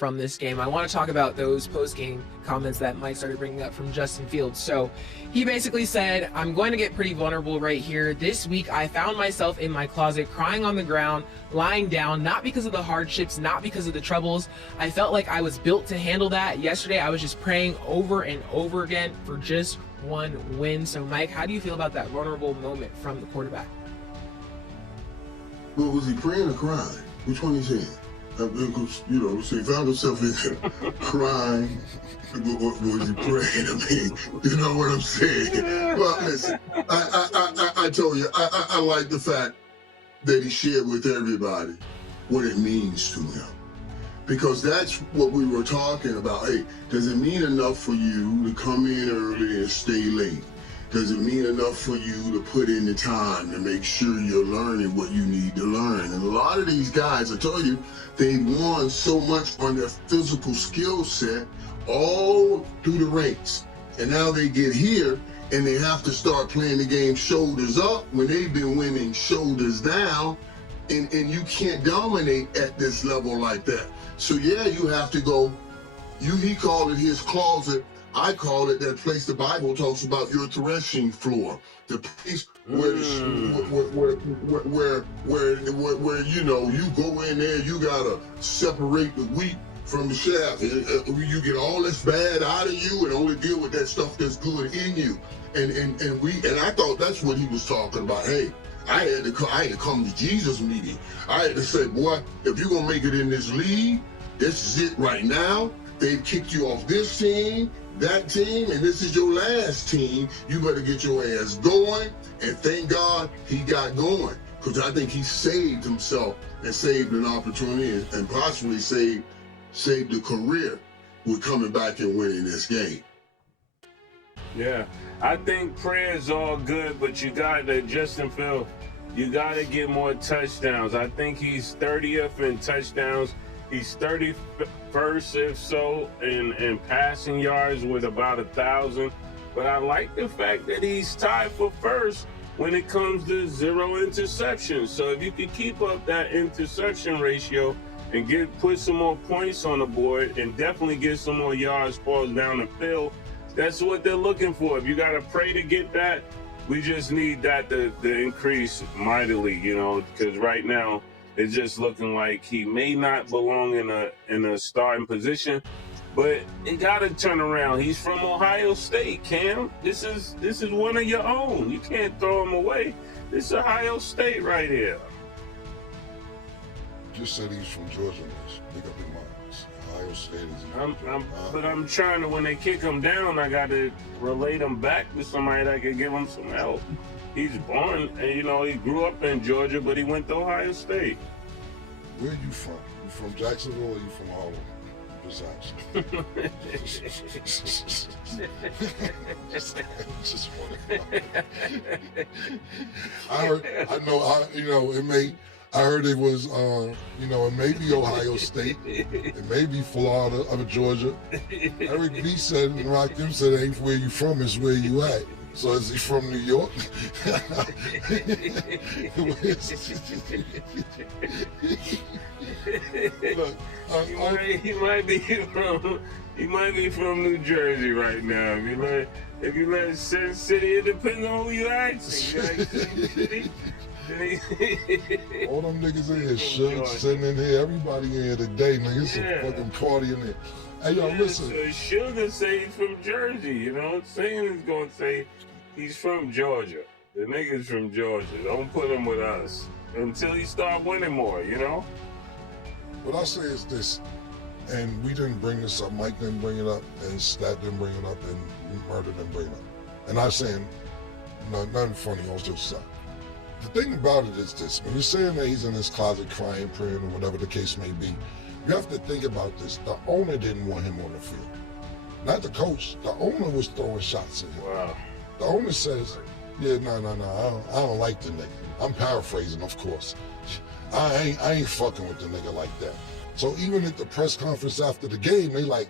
from this game. I want to talk about those post-game comments that Mike started bringing up from Justin Fields. So he basically said, I'm going to get pretty vulnerable right here. This week, I found myself in my closet crying on the ground, lying down, not because of the hardships, not because of the troubles. I felt like I was built to handle that. Yesterday, I was just praying over and over again for just one win. So Mike, how do you feel about that vulnerable moment from the quarterback? Well, was he praying or crying? Which one is he? Because, so he found himself in crying. Was he praying? I mean, you know what I'm saying? Well, listen, I told you, I like the fact that he shared with everybody what it means to him. Because that's what we were talking about. Hey, does it mean enough for you to come in early and stay late? Does it mean enough for you to put in the time to make sure you're learning what you need to learn? And a lot of these guys, I told you, they won so much on their physical skill set all through the ranks. And now they get here and they have to start playing the game shoulders up when they've been winning shoulders down. And you can't dominate at this level like that. So yeah, you have to go, he called it his closet. I call it that place the Bible talks about, your threshing floor, the place where you go in there, you gotta separate the wheat from the chaff. You get all this bad out of you and only deal with that stuff that's good in you. And I thought that's what he was talking about. Hey, I had to come to Jesus meeting. I had to say, boy, if you're gonna make it in this league, this is it right now. They've kicked you off this team, that team, and this is your last team. You better get your ass going. And thank God he got going, because I think he saved himself and saved an opportunity and possibly saved a career with coming back and winning this game. Yeah, I think prayer is all good, but you got to, Justin Fields, you got to get more touchdowns. I think he's 30th in touchdowns. He's 31st, if so, in passing yards with about 1,000. But I like the fact that he's tied for first when it comes to 0 interceptions. So if you can keep up that interception ratio and put some more points on the board and definitely get some more yards balls down the field, that's what they're looking for. If you got to pray to get that, we just need that to increase mightily, because right now, it's just looking like he may not belong in a starting position, but it got to turn around. He's from Ohio State, Cam. This is one of your own. You can't throw him away. This is Ohio State right here. Just said he's from Georgia. Pick up your minds. Ohio State is. But I'm trying to. When they kick him down, I got to relate him back to somebody that could give him some help. He's born, and he grew up in Georgia, but he went to Ohio State. Where are you from? You from Jacksonville or you from Harlem? Just I heard it was, it may be Ohio State, it may be Florida or Georgia. Eric B said, and Rakim said, ain't where you from, it's where you at. So is he from New York? Look, he might be from New Jersey right now. If you let Sin City, it depends on who you ask. You like Sin City? All them niggas in here, Suge, sitting in here, everybody in here today, nigga. It's a fucking party in there. Hey, yo, listen. So Suge say he's from Jersey, Saying is gonna say he's from Georgia. The nigga's from Georgia. Don't put him with us until he start winning more, What I say is this, and we didn't bring this up, Mike didn't bring it up, and Stat didn't bring it up, and Murder didn't bring it up. And I'm saying, nothing funny, I was just saying. The thing about it is this, when you're saying that he's in his closet crying, praying, or whatever the case may be, you have to think about this. The owner didn't want him on the field. Not the coach. The owner was throwing shots at him. Wow. The owner says, yeah, no, I don't like the nigga. I'm paraphrasing, of course. I ain't fucking with the nigga like that. So even at the press conference after the game, they like,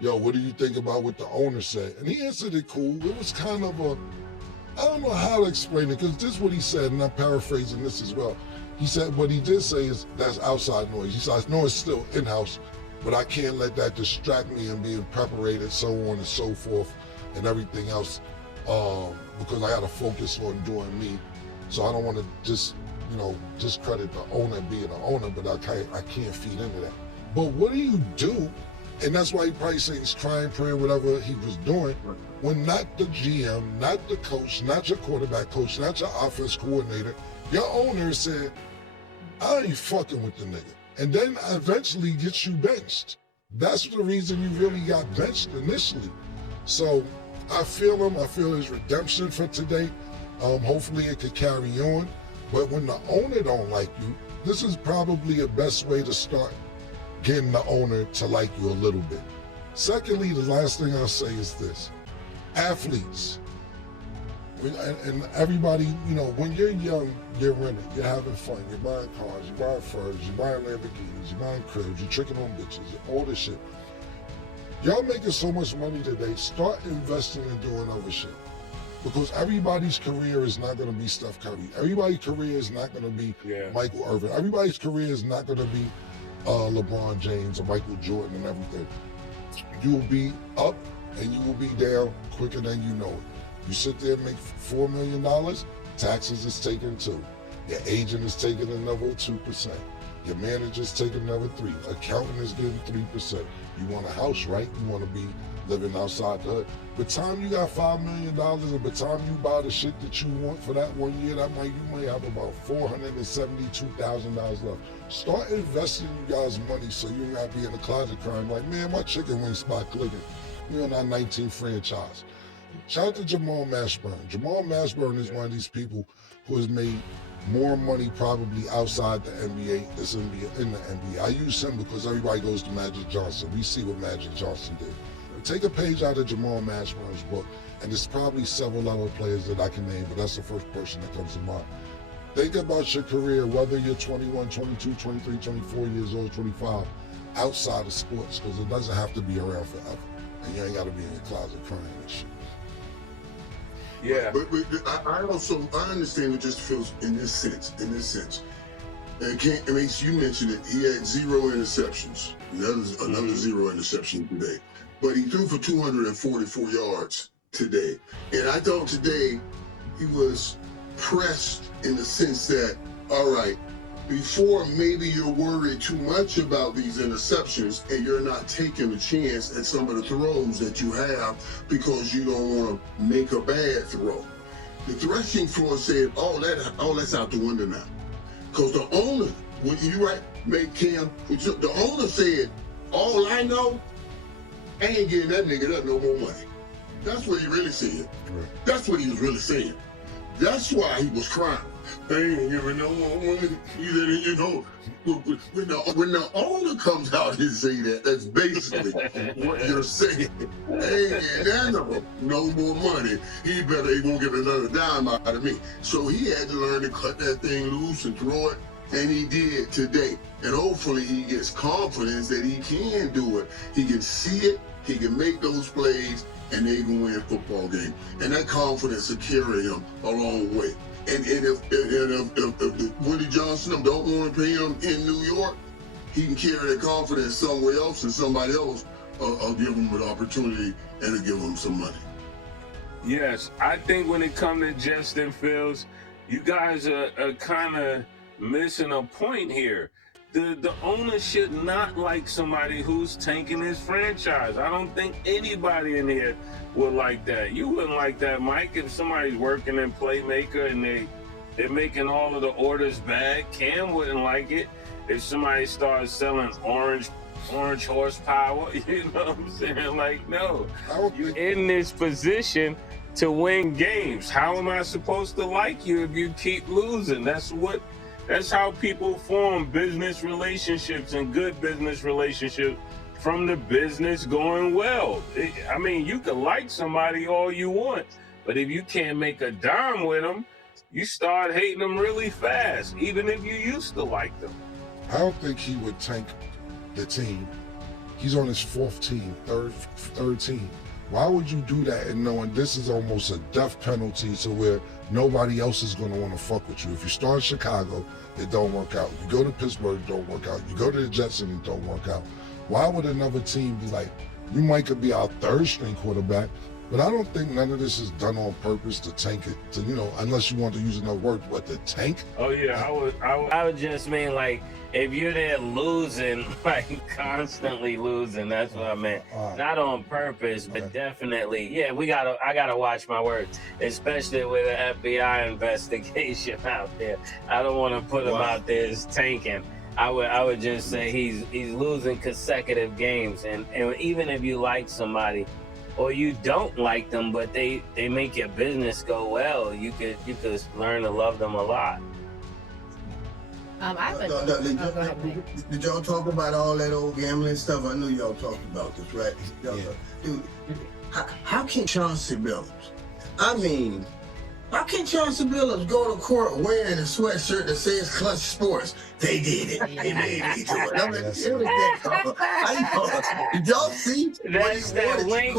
yo, what do you think about what the owner said? And he answered it cool. It was kind of I don't know how to explain it, because this is what he said, and I'm paraphrasing this as well. He said, what he did say is, that's outside noise. He said, I know it's still in-house, but I can't let that distract me and being preparated, so on and so forth, and everything else, because I got to focus on doing me. So I don't want to just, discredit the owner being the owner, but I can't feed into that. But what do you do? And that's why he probably saying he's crying, praying, whatever he was doing, when not the GM, not the coach, not your quarterback coach, not your offense coordinator, your owner said, I ain't fucking with the nigga. And then eventually gets you benched. That's the reason you really got benched initially. So I feel him. I feel his redemption for today. Hopefully it could carry on. But when the owner don't like you, this is probably the best way to start getting the owner to like you a little bit. Secondly, the last thing I'll say is this. Athletes, and everybody, when you're young, you're renting, you're having fun, you're buying cars, you're buying furs, you're buying Lamborghinis, you're buying cribs, you're tricking on bitches, all this shit. Y'all making so much money today, start investing and doing other shit. Because everybody's career is not going to be Steph Curry. Everybody's career is not going to be Michael Irvin. Everybody's career is not going to be LeBron James or Michael Jordan and everything. You will be up and you will be down quicker than you know it. You sit there and make $4 million, taxes is taken 2. Your agent is taking another 2%. Your manager's taking another 3%. Accountant is getting 3%. You want a house, right? You want to be living outside the hood. By the time you got $5 million and by the time you buy the shit that you want for that 1 year, you might have about $472,000 left. Start investing you guys' money so you don't have to be in the closet crying like, man, my chicken wing spot clicking. We're on our 19th franchise. Shout out to Jamal Mashburn. Jamal Mashburn is one of these people who has made more money probably outside the NBA than in the NBA. I use him because everybody goes to Magic Johnson. We see what Magic Johnson did. Take a page out of Jamal Mashburn's book, and there's probably several other players that I can name, but that's the first person that comes to mind. Think about your career, whether you're 21, 22, 23, 24 years old, 25, outside of sports, because it doesn't have to be around forever. And you ain't got to be in your closet crying and shit. Yeah. But I understand it just feels in this sense. And you mentioned it, he had 0 interceptions. Another 0 interception today. But he threw for 244 yards today. And I thought today he was pressed in the sense that, all right, before maybe you're worried too much about these interceptions and you're not taking a chance at some of the throws that you have because you don't want to make a bad throw. The threshing floor said, that's out the window now. Because the owner, when you made Cam, the owner said, all I know, I ain't getting that nigga up no more money. That's what he really said. Right. That's what he was really saying. That's why he was crying. I ain't giving no more money. When the owner comes out and say that, that's basically what you're saying. I ain't getting no more money. He won't get another dime out of me. So he had to learn to cut that thing loose and throw it. And he did today. And hopefully he gets confidence that he can do it. He can see it, he can make those plays, and they can win a football game. And that confidence will carry him a long way. And if Woody Johnson don't want to pay him in New York, he can carry that confidence somewhere else, and somebody else will give him an opportunity and will give him some money. Yes, I think when it comes to Justin Fields, you guys are kind of missing a point here. The owner should not like somebody who's tanking his franchise. I don't think anybody in here would like that. You wouldn't like that, Mike, if somebody's working in Playmaker and they're making all of the orders bad. Cam wouldn't like it if somebody starts selling orange horsepower. You know what I'm saying? Like, no, you're in this position to win games. How am I supposed to like you if you keep losing? That's how people form business relationships and good business relationships from the business going well. I mean, you can like somebody all you want, but if you can't make a dime with them, you start hating them really fast, even if you used to like them. I don't think he would tank the team. He's on his 4th team, third team. Why would you do that and knowing this is almost a death penalty to where nobody else is going to want to fuck with you? If you start in Chicago, it don't work out. You go to Pittsburgh, it don't work out. You go to the Jets and it don't work out. Why would another team be like, you might could be our third string quarterback, but I don't think none of this is done on purpose to tank it, to, you know, unless you want to use another word, but to tank? Oh yeah, I would just mean like if you're there losing, like constantly losing, that's what I meant. Not on purpose, but definitely, yeah, I gotta watch my words, especially with an FBI investigation out there. I don't want to put him out there as tanking. I would just say he's losing consecutive games, and even if you like somebody, or you don't like them, but they make your business go well, you could learn to love them a lot. Did y'all talk about all that old gambling stuff? I knew y'all talked about this, right? Dude, how can Chauncey Billups? I mean, how can Chauncey Billups go to court wearing a sweatshirt that says Clutch Sports? They did it. They made me do it. I'm like, did y'all see? That's that wink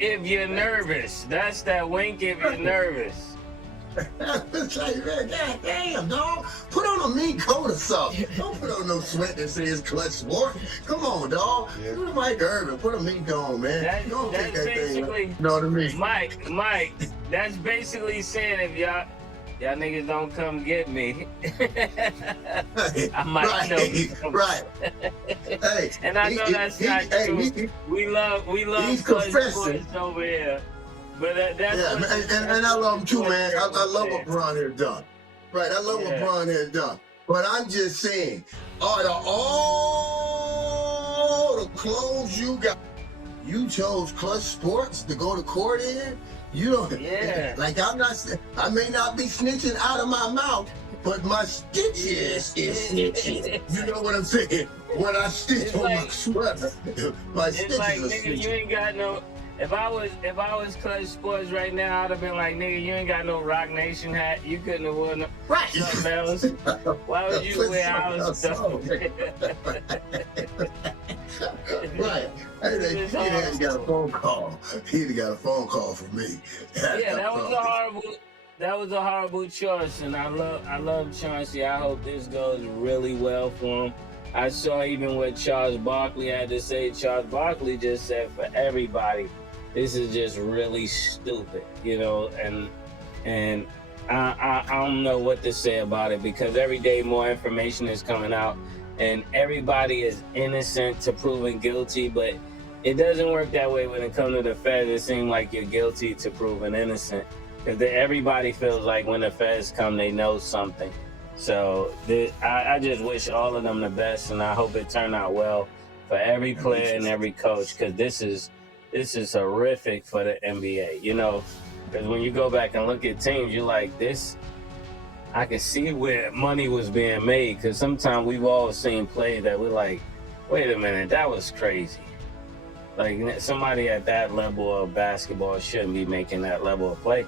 if you're nervous. That's that wink if you're nervous. It's like, man, God damn, dog. Put on a mean coat or something. Don't put on no sweat that says Clutch Sport. Come on, dog. Do the Mike Irvin. Put a mean coat on, man. Don't take that thing. You know what I mean? Mike, that's basically saying if y'all niggas don't come get me, I might know. Right. Hey, and I know that's not true. We love Clutch Sports over here. But that's and I love him too, man. I love what Bron has done. Right, I love what Bron has done. But I'm just saying, out of all the clothes you got, you chose Clutch Sports to go to court in? You don't, like I may not be snitching out of my mouth, but my stitches is snitching. You know what I'm saying? When I stitch on my sweater, my stitches like, are nigga, snitching. you ain't got no. If I was Clutch Sports right now, I'd have been like, nigga, you ain't got no Rock Nation hat. You couldn't have worn something else. Why would you wear our stuff? Right. He got a phone call. He'd have got a phone call from me. Yeah, that was a horrible choice, and I love Chauncey. I hope this goes really well for him. I saw even what Charles Barkley had to say. Charles Barkley just said, for everybody, this is just really stupid, you know, and I don't know what to say about it, because every day more information is coming out and everybody is innocent to proven guilty, but it doesn't work that way when it comes to the feds. It seems like you're guilty to proven innocent, because everybody feels like when the feds come, they know something. So I just wish all of them the best, and I hope it turned out well for every player and every coach, because this is horrific for the NBA, you know, because when you go back and look at teams, you're like, this, I can see where money was being made, because sometimes we've all seen play that we're like, wait a minute, that was crazy. Like, somebody at that level of basketball shouldn't be making that level of play.